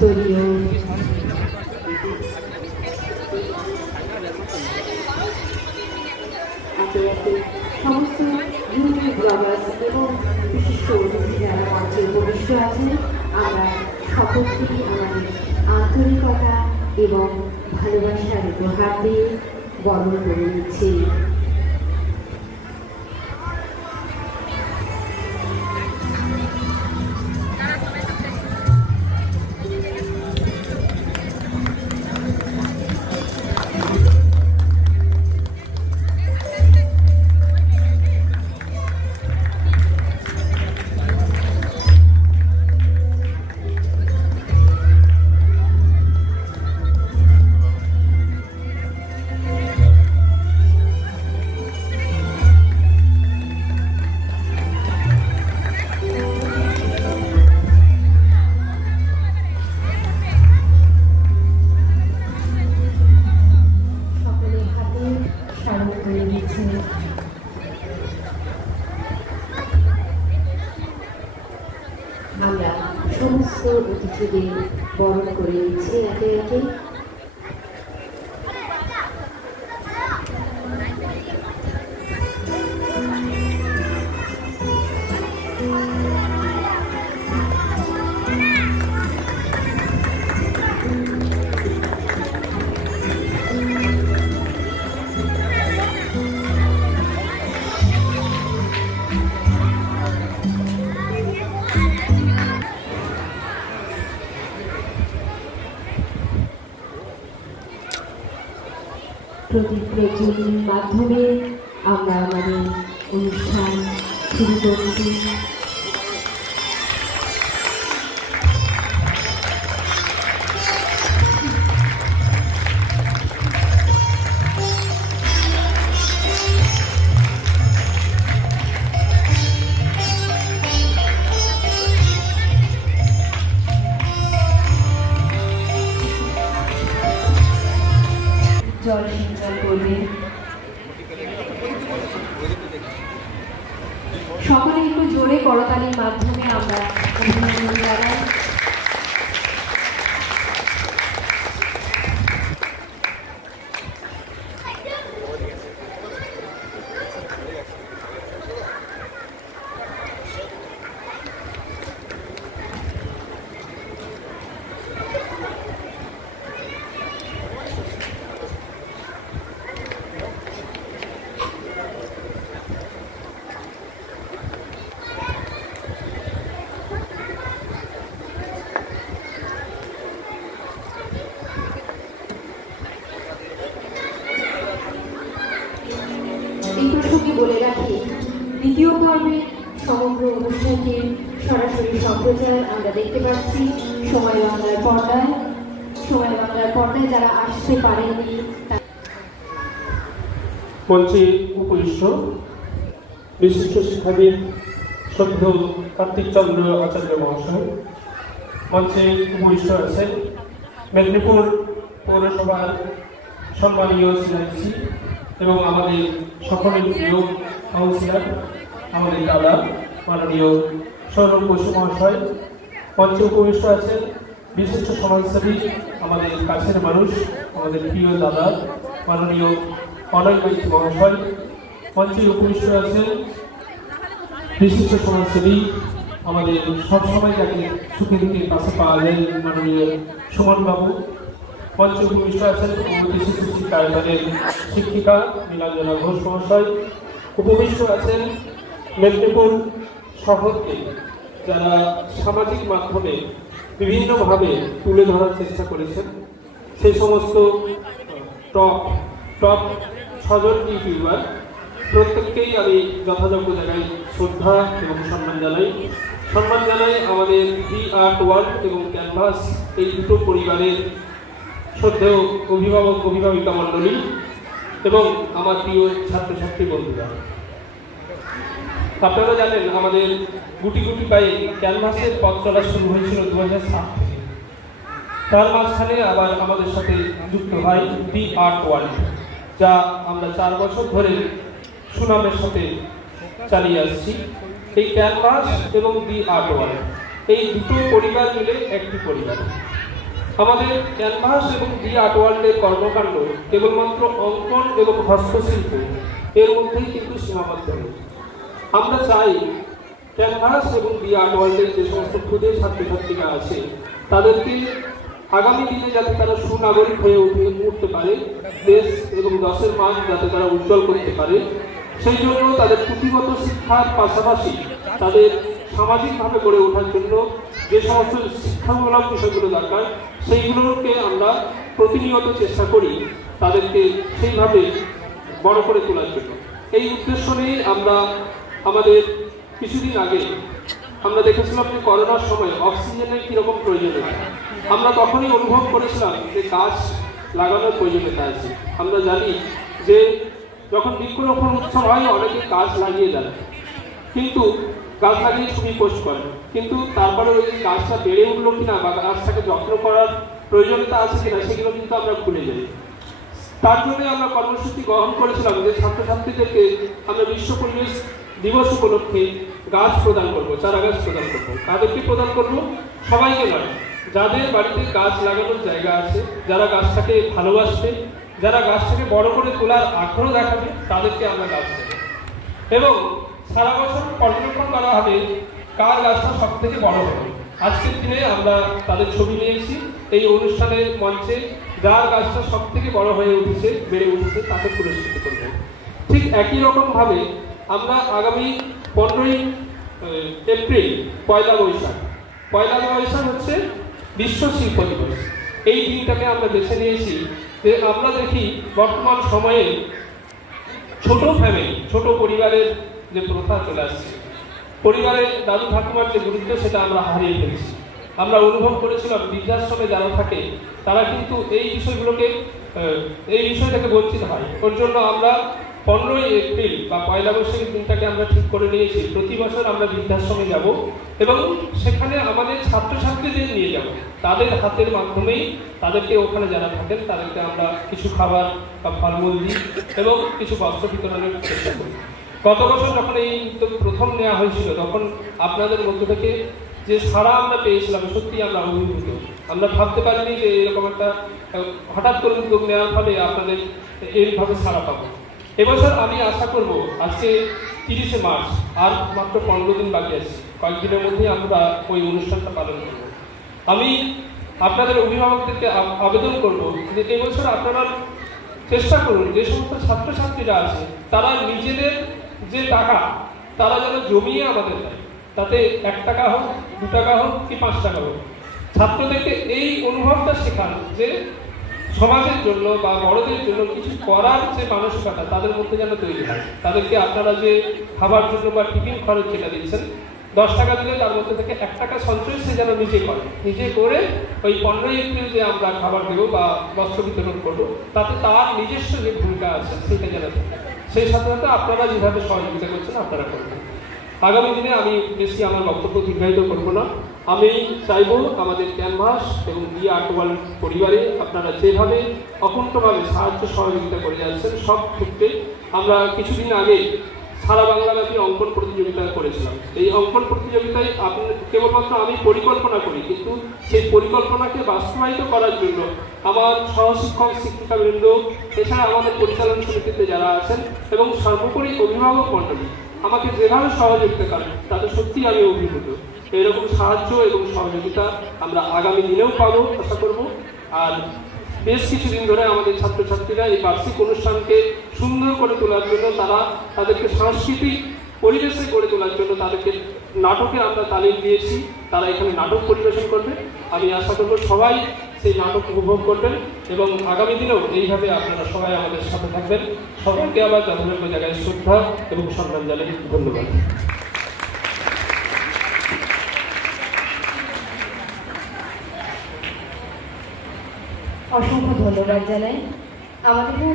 দলীয় সমস্ত union Bloggers এবং বিশিষ্ট অতিথি যারা মঞ্চে উপবিষ্ট আছেন, আমরা সকলকেই আমাদের আন্তরিকতা এবং ভালোবাসার উপহার দিয়ে বরণ করে নিচ্ছি। আমরা সমস্ত অতিথিদের বরণ করে নিচ্ছি একে একে। প্রদীপ প্রজ্বলনের মাধ্যমে আমরা আমাদের অনুষ্ঠান শুরু করছি। জল সিঞ্চন করবে। সকলে একটু জোরে করতালির মাধ্যমে আমরা অভিনন্দন জানাই। এই প্রসঙ্গে বলে রাখি, দ্বিতীয় পর্বে সমগ্র অনুষ্ঠানটির সরাসরি সম্প্রচার আমরা দেখতে পাচ্ছি সময় বাংলার পর্দায় যারা আসতে পারেননি। মঞ্চে উপবিষ্ট বিশিষ্ট শিক্ষাবিদ শ্রদ্ধেয় কার্তিক চন্দ্র আচার্য মহাশয়, মঞ্চে উপবিষ্ট আছেন মেদিনীপুর পৌরসভার সম্মানীয় সিআইসি এবং আমাদের সকলের প্রিয় কাউন্সিলর, আমাদের দাদা মাননীয় সৌরভ বসু মহাশয়। মঞ্চে উপবিষ্ট আছেন বিশিষ্ট সমাজসেবী, আমাদের কাছের মানুষ, আমাদের প্রিয় দাদা মাননীয় অনয় বৈদ্য মহাশয়। মঞ্চে উপবিষ্ট আছেন বিশিষ্ট সমাজসেবী, আমাদের সবসময় যাকে সুখে দুঃখে কাছে পাওয়া যায় মাননীয় সুমন বাবু। মঞ্চে উপবিষ্ট আছেন শিশু শিক্ষায়তনের শিক্ষিকা নীলাঞ্জনা ঘোষ মহাশয়। উপবিষ্ট আছেন মেদিনীপুর শহরকে যারা সামাজিক মাধ্যমে বিভিন্নভাবে তুলে ধরার চেষ্টা করেছেন, সেই সমস্ত টপ 6 জন ইউটিউবার, প্রত্যেককেই আমি যথাযোগ্য জায়গায় শ্রদ্ধা এবং সম্মান জানাই। আমাদের দি আর্ট ওয়ার্ল্ড এবং ক্যানভাস এই দুটো পরিবারের শ্রদ্ধেয় অভিভাবক অভিভাবিকা মণ্ডলী এবং আমার প্রিয় ছাত্রছাত্রী বন্ধুরা। আপনারা জানেন আমাদের গুটি গুটি পায়ে ক্যানভাসের পথ চলা শুরু হয়েছিল 2007 থেকে। তার মাঝখানে আবার আমাদের সাথে যুক্ত হয় দি আর্ট ওয়ার্ল্ড, যা আমরা 4 বছর ধরে সুনামের সাথে চালিয়ে আসছি। এই ক্যানভাস এবং দি আর্ট ওয়ার্ল্ড এই দুটো পরিবার মিলে একটি পরিবার। আমাদের ক্যানভাস এবং দি আর্ট ওয়ার্ল্ডের কর্মকাণ্ড কেবলমাত্র অঙ্কন এবং হস্তশিল্প এর মধ্যেই কিন্তু সীমাবদ্ধ নেই। আমরা চাই ক্যানভাস এবং দি আর্ট ওয়ার্ল্ডের যে সমস্ত ক্ষুদে ছাত্রছাত্রীরা আছে তাদেরকে আগামী দিনে যাতে তারা সুনাগরিক হয়ে উঠতে পারে, দেশ এবং দেশের মান যাতে তারা উজ্জ্বল করতে পারে, সেই জন্য তাদের পুঁথিগত শিক্ষার পাশাপাশি তাদের সামাজিকভাবে গড়ে ওঠার জন্য যে সমস্ত শিক্ষামূলক বিষয়গুলো দরকার সেইগুলোকে আমরা প্রতিনিয়ত চেষ্টা করি তাদেরকে সেইভাবে বড় করে তোলার জন্য। এই উদ্দেশ্য নিয়ে আমরা আমাদের কিছুদিন আগে আমরা দেখেছিলাম যে করোনার সময় অক্সিজেনের কীরকম প্রয়োজনীয়তা, আমরা তখনই অনুভব করেছিলাম যে গাছ লাগানোর প্রয়োজনীয়তা আছে। আমরা জানি যে যখন বৃক্ষরোপণ উৎসব হয় অনেকে গাছ লাগিয়ে দেন, কিন্তু গাছ লাগিয়ে ছবি পোস্ট করেন, কিন্তু তারপরে ওই গাছটা বেড়ে উঠলো কিনা বা গাছটাকে যত্ন করার প্রয়োজনীয়তা আছে কিনা সেগুলো কিন্তু আমরা ভুলে যাই। তার জন্য আমরা কর্মসূচি গ্রহণ করেছিলাম যে ছাত্রছাত্রীদেরকে আমরা বিশ্ব পরিবেশ দিবস উপলক্ষে গাছ প্রদান করব, চারা গাছ প্রদান করব। তাদেরকে প্রদান করব সবাইকে নয়, যাদের বাড়িতে গাছ লাগানোর জায়গা আছে, যারা গাছটাকে ভালোবাসবে, যারা গাছটাকে বড় করে তোলার আগ্রহ দেখাবে তাদেরকে আমরা গাছ দেব। এবং সারা বছর পর্যবেক্ষণ করা হবে কার গাছটা সব থেকে বড় হবে। আজকের দিনে আমরা তাদের ছবি নিয়েছি এই অনুষ্ঠানের মঞ্চে, যার গাছটা সব থেকে বড় হয়ে উঠেছে, বেড়ে উঠেছে তাকে পুরস্কৃত করব। ঠিক একই রকমভাবে আমরা আগামী 15ই এপ্রিল পয়লা বৈশাখ হচ্ছে বিশ্ব শিল্প দিবস। এই দিনটাকে আমরা বেছে নিয়েছি যে আমরা দেখি বর্তমান সময়ে ছোট ফ্যামিলি, ছোট পরিবারের যে প্রথা চলে আসছে, পরিবারের দাদু ঠাকুমার যে গুরুত্ব সেটা আমরা হারিয়ে ফেলছি। আমরা অনুভব করেছিলাম বৃদ্ধাশ্রমে যারা থাকে তারা কিন্তু এই বিষয়টাকে বঞ্চিত হয়। ওর জন্য আমরা 15ই এপ্রিল বা পয়লা বৈশাখের দিনটাকে আমরা ঠিক করে নিয়েছি প্রতি বছর আমরা বৃদ্ধাশ্রমে যাব এবং সেখানে আমাদের ছাত্রছাত্রীদের নিয়ে যাব, তাদের হাতের মাধ্যমেই তাদেরকে ওখানে যারা থাকেন তাদেরকে আমরা কিছু খাবার বা ফলমূল দিই এবং কিছু বস্ত্র বিতরণের চেষ্টা করি। গত বছর যখন এই উদ্যোগ প্রথম নেওয়া হয়েছিল তখন আপনাদের মধ্য থেকে যে সাড়া আমরা পেয়েছিলাম সত্যি আমরা অভিভূত। আমরা ভাবতে পারিনি যে এরকম একটা হঠাৎ করে উদ্যোগ নেওয়ার ফলে আপনাদের এইভাবে সাড়া পাবো। এবছর আমি আশা করব, আজকে 30শে মার্চ, আর মাত্র 15 দিন বাকি আছে, কয়েকদিনের মধ্যেই আমরা ওই অনুষ্ঠানটা পালন করব। আমি আপনাদের অভিভাবকদেরকে আবেদন করব যে এবছর আপনারা চেষ্টা করুন যে সমস্ত ছাত্রছাত্রীরা আছে তারা নিজেদের যে টাকা তারা যেন জমিয়ে আমাদের দেয়, তাতে 1 টাকা হোক, 2 টাকা হোক কি 5 টাকা হোক, ছাত্রদেরকে এই অনুভবটা শেখান যে সমাজের জন্য বা বড়দের জন্য কিছু করার যে মানসিকতা তাদের মধ্যে যেন তৈরি হয়। তাদেরকে আপনারা যে খাবার জন্য বা টিফিন খরচ যেটা দিচ্ছেন 10 টাকা দিলে তার মধ্যে থেকে 1 টাকা সঞ্চয় সে যেন নিজে করে ওই 15ই এপ্রিল যে আমরা খাবার দেবো বা বস্ত্র বিতরণ করবো তাতে তার নিজস্ব যে ভূমিকা আছে সেটা যেন সেই সাথে সাথে আপনারা যেভাবে সহযোগিতা করছেন আপনারা করবেন। আগামী দিনে আমি বেশি আমার বক্তব্য দীর্ঘায়িত করবো না। আমি চাইব আমাদের ক্যানভাস এবং দি আর্ট ওয়ার্ল্ড পরিবারে আপনারা যেভাবে অকুণ্ঠভাবে সাহায্য সহযোগিতা করে যাচ্ছেন সব ক্ষেত্রে। আমরা কিছুদিন আগে সারা বাংলাব্যাপী অঙ্কন প্রতিযোগিতা করেছিলাম। এই অঙ্কন প্রতিযোগিতায় কেবলমাত্র আমি পরিকল্পনা করি, কিন্তু সেই পরিকল্পনাকে বাস্তবায়িত করার জন্য আমার সহশিক্ষক শিক্ষিকাবৃন্দ, এছাড়া আমাদের পরিচালন সমিতিতে যারা আছেন এবং সর্বোপরি অভিভাবক মণ্ডলী আমাকে যেভাবে সহযোগিতা করেন তাতে সত্যি আমি অভিভূত। এরকম সাহায্য এবং সহযোগিতা আমরা আগামী দিনেও পাবো আশা করব। আর বেশ কিছুদিন ধরে আমাদের ছাত্রছাত্রীরা এই বার্ষিক অনুষ্ঠানকে সুন্দর করে তোলার জন্য তাদেরকে সাংস্কৃতিক পরিবেশে গড়ে তোলার জন্য তাদেরকে নাটকে আমরা তালিম দিয়েছি, তারা এখানে নাটক পরিবেশন করবে। আমি আশা করব সবাই সেই নাটক উপভোগ করবেন এবং আগামী দিনেও এইভাবে আপনারা সবাই আমাদের সাথে থাকবেন। সবাইকে আবার যথাযোগ্য জায়গায় শ্রদ্ধা এবং সম্মান জানাই। ধন্যবাদ। অসংখ্য ধন্যবাদ জানাই আমাদের